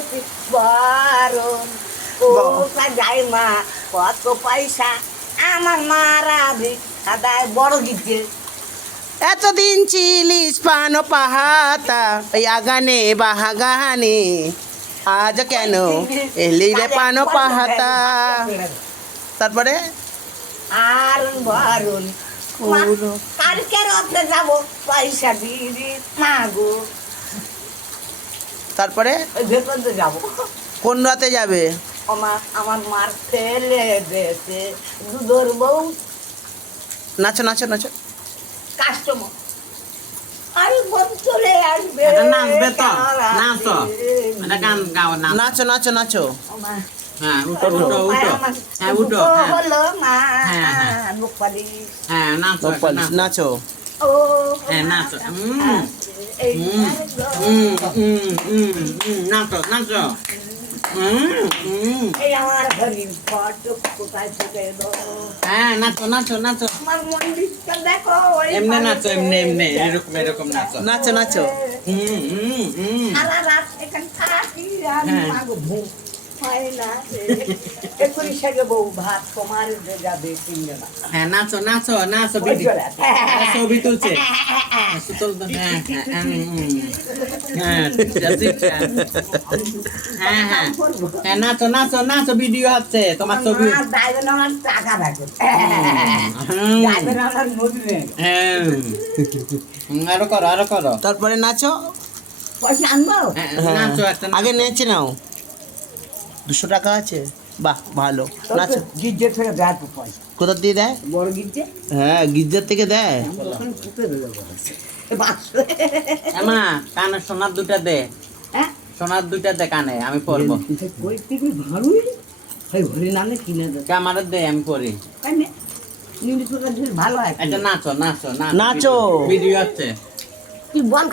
বলছি বরণ ও যাই মা কত পয়সা আমার মারা ভিক্ষাদায় বড় গিয়ে এতদিন চিলিস পান পাহাতা এই আগানে বাহাগানে আজ কেন এলি রে পান পাহাতা তারপরে আর বরণ কালকে রথে যাবো পয়সা দিয়ে না গো তারপরে ওই ভেতর যাবো কোন রাতে যাবে আমার মার ফেলে দিয়েছে দুধর বউ নাচো নাচো নাচো কাস্টমার আর বউ চলে আসবে এটা নাচবে তো নাচো এটা গান গাও না নাচো নাচো নাচো আমার হ্যাঁ উঠো উঠো উঠো হ্যাঁ উঠো হ্যাঁ হলো মা হ্যাঁ, হ্যাঁ। মুখপালি হ্যাঁ নাচো গোপাল, নাচো ও হ্যাঁ নাচো এই নাচো নাচো এই আমার ঘরের ফটো কোথায় থেকে দাও হ্যাঁ নাচো নাচো নাচো আমার মন্দিরটা দেখো ওই এমনি পারে নাচো এমনি এমনি এরকম এরকম নাচো নাচো নাচো সারা রাত এখানে থাকি আর হ্যাঁ। মাগো ঘুম হয় না এক্ষুনি সেগে বউ ভাত তোমার যাবে কিনবে না হ্যাঁ নাচো নাচো নাচো ওই চলে ছবি তুলছে তুলতো হ্যাঁ হ্যাঁ হ্যাঁ হ্যাঁ হ্যাঁ নাচো নাচো নাচো ভিডিও হচ্ছে তোমার ছবি যাইবে না আমার টাকা রাখবে হুম, যাইবে না আমার নদী নেই হ্যাঁ আরো করো আরো করো তারপরে নাচো পয়সা আনবো হ্যাঁ, হ্যাঁ। নাচো একটা আগে নেচে নাও 200 টাকা আছে বাহ ভালো নাচো গির্জে থেকে দেয় তো পয়সা কোথা দিয়ে দেয় বড় গির্জে হ্যাঁ গির্জার থেকে দেয় ওখানে পুঁতে দেবে মা কানে সোনার দুটা দে হ্যাঁ সোনার দুটা দে কানে আমি পরবো কই তুই ভালোই এই হরি নামে কিনে দে আমার দে আমি পরি কেন নিউজ পেপার ভালো হয় এটা নাচো নাচো নাচো। ভিডিও হচ্ছে তুই বল